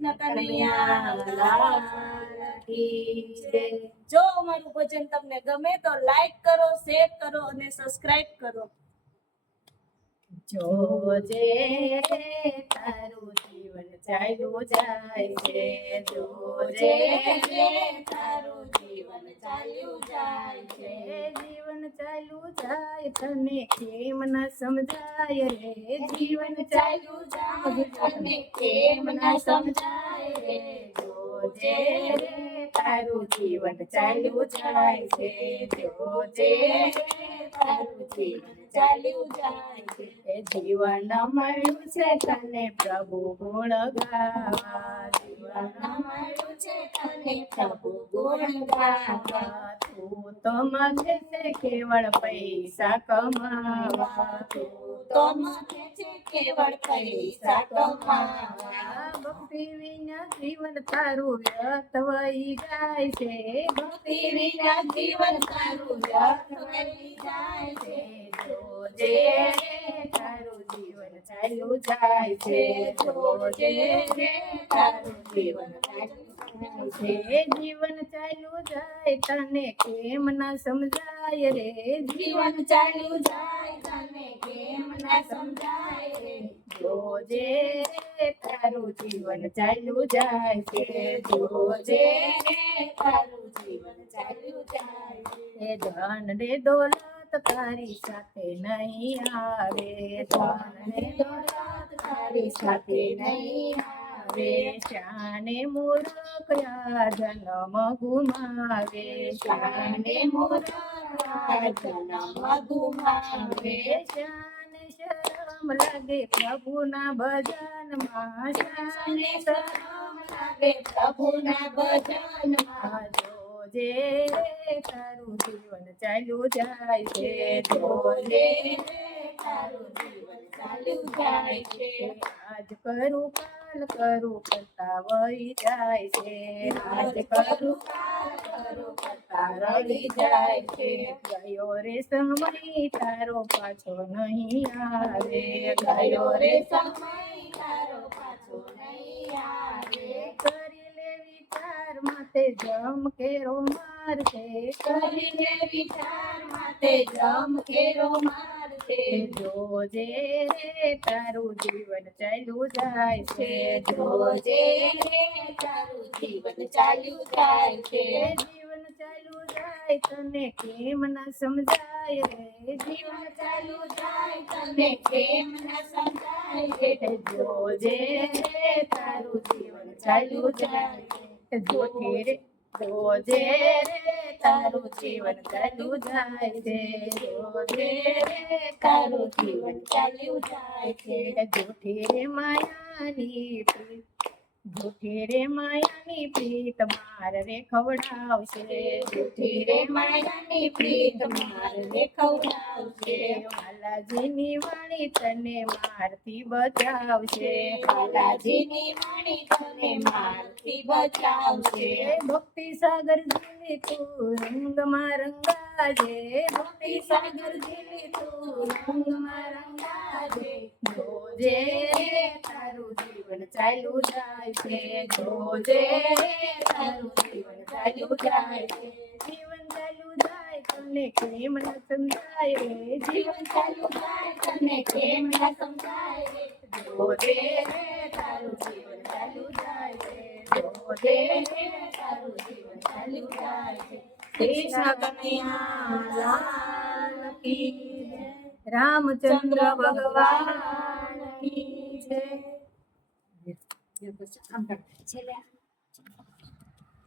કૃષ્ણ કનૈયા લાલ કી જય। જો અમારું ભજન તમને ગમે તો લાઈક કરો, શેર કરો અને સબસ્ક્રાઇબ કરો। જોજે રે તારું જીવન ચાલ્યું જાય છે, જોજે રે તારું જીવન ચાલ્યું જાય છે। જીવન ચાલ્યું જાય તને કેમ ન સમજાય રે, જીવન ચાલ્યું જાય તને કેમ ન સમજાય રે, જોજે રે તારું જીવન ચાલ્યું જાય છે, જોજે રે તારું જીવન ચાલ્યું જાય છે। જીવન મળ્યું છે તને પ્રભુ ગુણ ગાવા, જીવન મળ્યું છે તને પ્રભુ ગુણ ગાવા। તું તો માંગે છે કેવળ પૈસા કમાવા, તું તો માંગે છે કેવળ પૈસા કમાવા। ભક્તિ વિના જીવન તારું વ્યર્થ વહી જાય છે, ભક્તિ વિના જીવન તારું વ્યર્થ વહી જાય છે। જોજે રે તારું જીવન ચાલ્યું જાય છે, જોજે રે તારું જીવન ચાલ્યું જાય છે। જીવન ચાલ્યું જાય તને કેમ ના સમજાય રે, જીવન ચાલ્યું જાય તને કેમ ના સમજાય રે, જોજે રે તારું જીવન ચાલ્યું જાય છે, જોજે રે તારું જીવન ચાલ્યું જાય છે। ધન રે દોલત તારી સાથે નહીં આવે, ધન રે દોલત તારી સાથે નહીં આવે, શાને મૂર્ખ આ જન્મ ગુમાવે, શાને મૂર્ખ આ જન્મ ગુમાવે, શાને શરમ લાગે પ્રભુના ભજનમાં, શાને શરમ લાગે પ્રભુના ભજનમાં, જોજે રે તારું જીવન ચાલ્યું જાય છે, જોજે રે તારું જીવન ચાલ્યું જાય છે। આજ કરું કાલ કરું કરતા વહી જાય છે, આજ કરું કાલ કરું કરતા રહી જાય છે। ગયો રે સમય તારો પાછો નહીં આવે, ગયો રે સમય તારો પાછો નહીં આવે, કરી લે વિચાર માતે જમ કેરો મારશે, કરી લે વિચાર માતે જમ કેરો મારશે। જોજે રે તારું જીવન ચાલ્યું જાય છે, જોજે રે તારું જીવન ચાલ્યું જાય છે। જીવન ચાલ્યું જાય તને કેમ ના સમજાય રે, જીવન ચાલ્યું જાય તને કેમ ના સમજાય રે, જોજે રે તારું જીવન ચાલ્યું જાય છે, જોજે રે જોજે રે તારું જીવન ચાલ્યું જાય છે, જોજે રે તારું જીવન ચાલ્યું જાય છે। જૂઠી રે માયાની પ્રીત, જૂઠી રે માયાની પ્રીત માર રે ખવડાવશે, જૂઠી રે માયાની પ્રીત માર રે ખવડાવશે। બાલાજીની વાણી તને મારથી બચાવશે, બાલાજીની વાણી તને મારથી બચાવશે। ભક્તિ સાગર જીલી તું રંગમાં રંગાજે, ભક્તિ સાગર જીલી તું રંગમાં રંગાજે। જોજે રે તારું જીવન ચાલ્યું જાય છે, જોજે રે તારું જીવન ચાલ્યું જાય છે। જીવન ચાલ્યું જાય તને કેમ ન સમજાય રે, જીવન ચાલ્યું જાય તને કેમ ના સમજાય રે, જોજે રે તારું જીવન ચાલ્યું જાય છે, જોજે રે તારું જીવન ચાલ્યું જાય છે। કૃષ્ણ કનૈયા લાલ કી જય। રામચંદ્ર ભગવાન કી જય। છેલ્લે